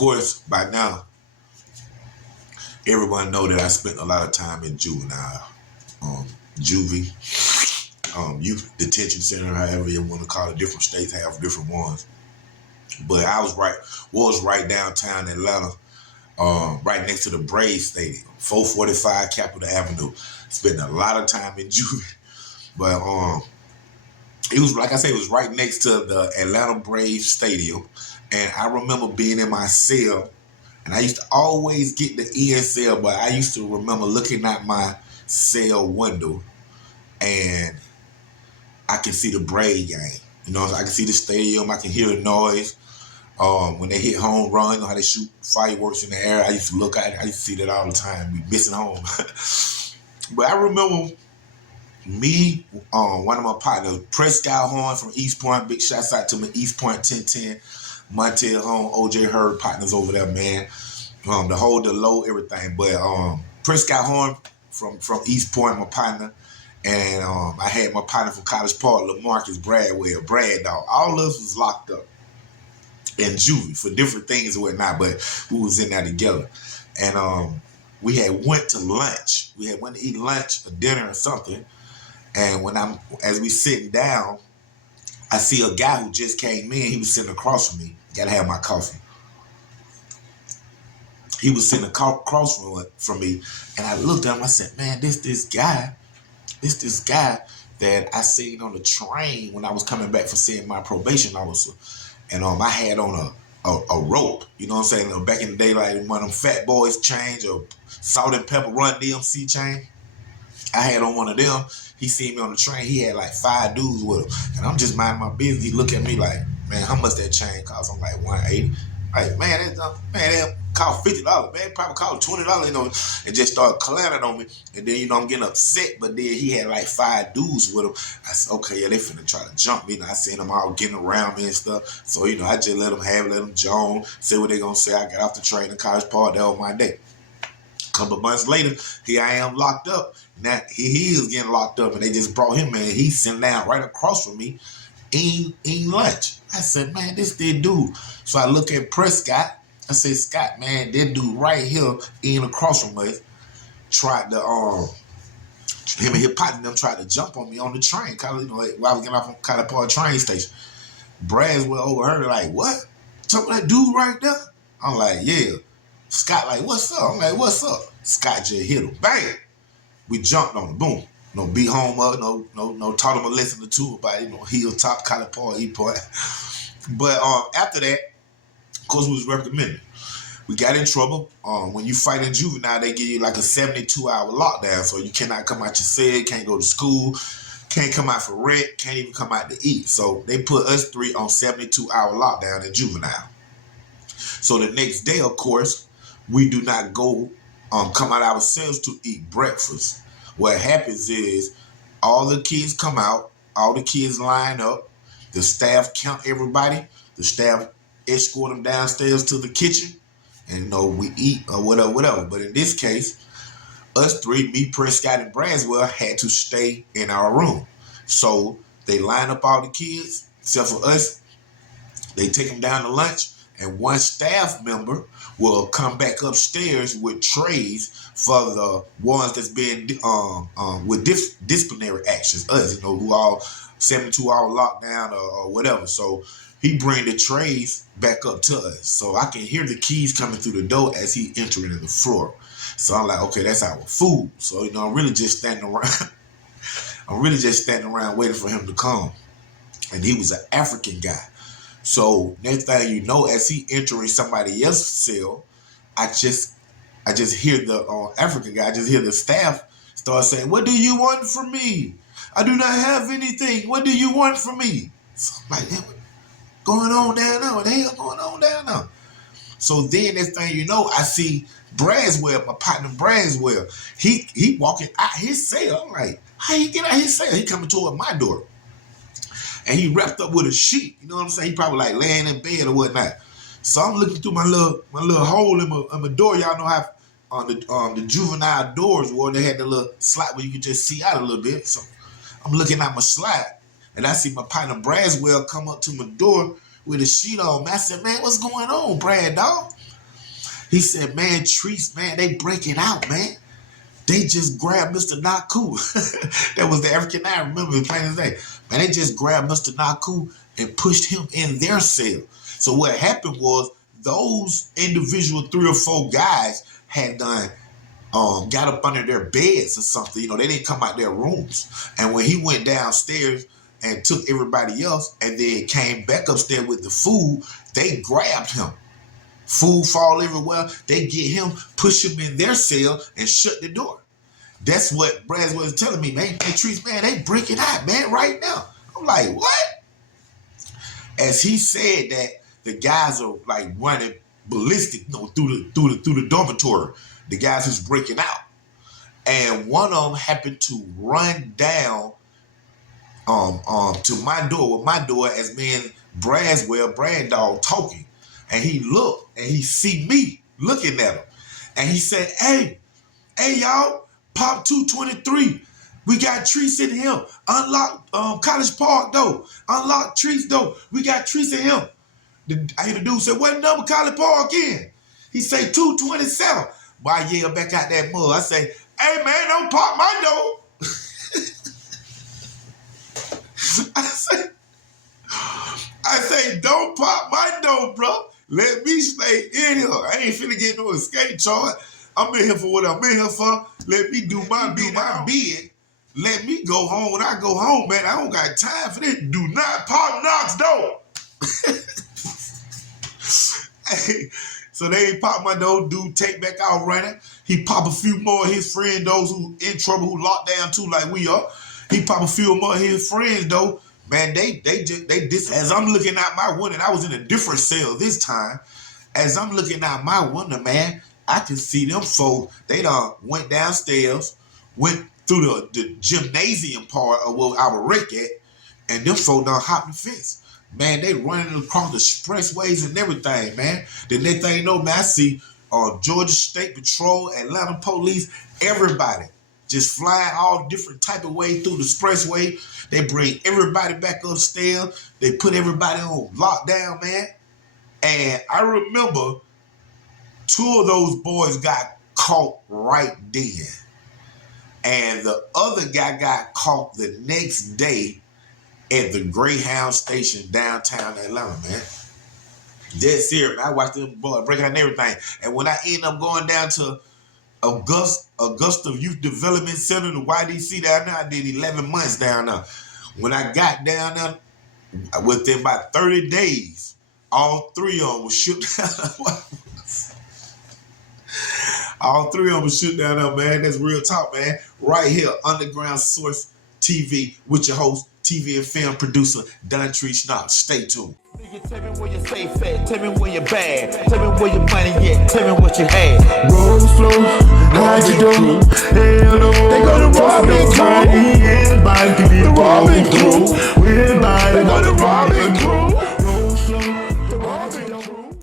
course, by now, everyone know that I spent a lot of time in juvenile, juvie, youth detention center, however you want to call it. Different states have different ones. But I was right downtown Atlanta, right next to the Braves Stadium, 445 Capitol Avenue. Spent a lot of time in juvie, but it was, like I said, it was right next to the Atlanta Braves Stadium, and I remember being in my cell, and I used to always get the end cell, but I used to remember looking at my cell window, and I can see the Brave game. You know, I can see the stadium, I can hear the noise. When they hit home run, you know how they shoot fireworks in the air. I used to look at it. I used to see that all the time. We missing home. But I remember me, one of my partners, Prescott Horn from East Point. Big shouts out to me, East Point 1010. Montel Home, OJ Hurd, partners over there, man. The whole, the low, everything. But Prescott Horn from East Point, my partner. And I had my partner from College Park, LaMarcus Bradwell, Brad Dog. All of us was locked up in juvie for different things and whatnot, but we was in there together. And we had went to lunch. We had went to eat lunch or dinner or something. And as we sitting down, I see a guy who just came in. He was sitting across from me. Gotta have my coffee. He was sitting across from me, and I looked at him. I said, "Man, this guy that I seen on the train when I was coming back for seeing my probation officer." And I had on a rope, you know what I'm saying? Back in the day, like one of them Fat Boys chains or Salt and Pepper Run DMC chain. I had on one of them. He seen me on the train. He had like 5 dudes with him. And I'm just minding my business. He look at me like, "Man, how much that chain cost?" I'm like, $180. Like, man, that cost $50. Man, it probably cost $20, you know, and just started clowning on me. And then, you know, I'm getting upset, but then he had like 5 dudes with him. I said, okay, yeah, they finna try to jump me. And I seen them all getting around me and stuff. So, you know, I just let them joan, say what they gonna say. I got off the train in College Park. That was my day. A couple of months later, here I am locked up. Now, he is getting locked up, and they just brought him in. He's sitting down right across from me, eating lunch. I said, man, this dude. So I look at Prescott. I said, Scott, man, that dude right here, eating across from us, tried to, him and his partner, them tried to jump on me on the train. Kind of, you know, while I was getting off on College Park train station. Braswell overheard it, like, what? Talking that dude right there? I'm like, yeah. Scott like, what's up? I'm like, what's up? Scott just hit him. Bang! We jumped on him. Boom. No beat home up. No taught him a lesson or two about, you know, Hilltop, College Park, E-Point. But after that, of course, we was recommended. We got in trouble. When you fight in juvenile, they give you like a 72-hour lockdown. So you cannot come out your cell, can't go to school, can't come out for rent, can't even come out to eat. So they put us 3 on 72-hour lockdown in juvenile. So the next day, of course, we do not go come out ourselves to eat breakfast. What happens is all the kids come out, all the kids line up, the staff count everybody, the staff escort them downstairs to the kitchen, and, you know, we eat or whatever. But in this case, us 3, me, Prescott, and Braswell, had to stay in our room. So they line up all the kids, except for us. They take them down to lunch, and one staff member will come back upstairs with trays for the ones that's been with disciplinary actions. Us, you know, who all 72-hour lockdown or whatever. So he bring the trays back up to us. So I can hear the keys coming through the door as he entering the floor. So I'm like, okay, that's our food. So, you know, I'm really just standing around. I'm really just standing around waiting for him to come. And he was an African guy. So next thing you know, as he entering somebody else's cell, I just hear the African guy, I just hear the staff start saying, "What do you want from me? I do not have anything. What do you want from me?" So I'm like, hey, what's going on down there? What the hell going on down there? So then next thing you know, I see Braswell, my partner Braswell. He walking out his cell. I'm like, how he get out his cell? He coming toward my door. And he wrapped up with a sheet. You know what I'm saying? He probably like laying in bed or whatnot. So I'm looking through my little hole in my door. Y'all know how on the juvenile doors where they had the little slot where you could just see out a little bit. So I'm looking at my slide, and I see my partner Braswell come up to my door with a sheet on. I said, "Man, what's going on, Brad, dog?" He said, man, Treese, man, they break it out, man. They just grabbed Mr. Naku. That was the African I remember it plain as day. Man, they just grabbed Mr. Naku and pushed him in their cell. So what happened was those individual 3 or 4 guys had done got up under their beds or something. You know, they didn't come out their rooms. And when he went downstairs and took everybody else and then came back upstairs with the food, they grabbed him. Food fall everywhere. They get him, push him in their cell, and shut the door. That's what Brad was telling me, man. Hey, Treese, man, they break it out, man, right now. I'm like, what? As he said that, the guys are like running ballistic, you know, through the dormitory. The guys who's breaking out, and one of them happened to run down to my door with my door as me and Brad Dog talking. And he looked and he see me looking at him. And he said, hey y'all, Pop 223. We got Treese in him. Unlock College Park though. Unlock Treese though. We got Treese in him. I hear the dude say, what number College Park in? He say 227. Boy, I yell back out that mud. I say, hey man, don't pop my door. I say, don't pop my door, bro. Let me stay in here. I ain't finna get no escape charge. I'm in here for what I'm in here for. Let me do my bid. Let me go home. When I go home, man, I don't got time for this. Do not pop Knox door. Hey, so they ain't pop my door. Dude take back out running. He pop a few more of his friends, those who in trouble, who locked down too, like we are. He pop a few more of his friends though. Man, they as I'm looking out my window, and I was in a different cell this time. As I'm looking out my window, man, I can see them folks. They done went downstairs, went through the gymnasium part of where I was wreck at, and them folks done hopped the fence. Man, they running across the expressways and everything, man. The next thing you know, man, I see Georgia State Patrol, Atlanta Police, everybody just flying all different type of ways through the expressway. They bring everybody back upstairs. They put everybody on lockdown, man. And I remember 2 of those boys got caught right then. And the other guy got caught the next day at the Greyhound station downtown Atlanta, man. Dead serious, man. I watched them boys breaking out and everything. And when I ended up going down to Augusta Youth Development Center, the YDC down there, I did 11 months down there. When I got down there, within about 30 days, all 3 of them was shook down. All 3 of them was shook down there, man. That's real talk, man. Right here, Underground Source TV with your host, TV and film producer, Dontrece Knox. Stay tuned. Nigga, tell me where your safe at, tell me where your bag, tell me where your money at, tell me what you had. Roll slow, hide your door. Hell no, they go to robbing crew. Everybody can be the robbing crew. Everybody, they go to robbing crew.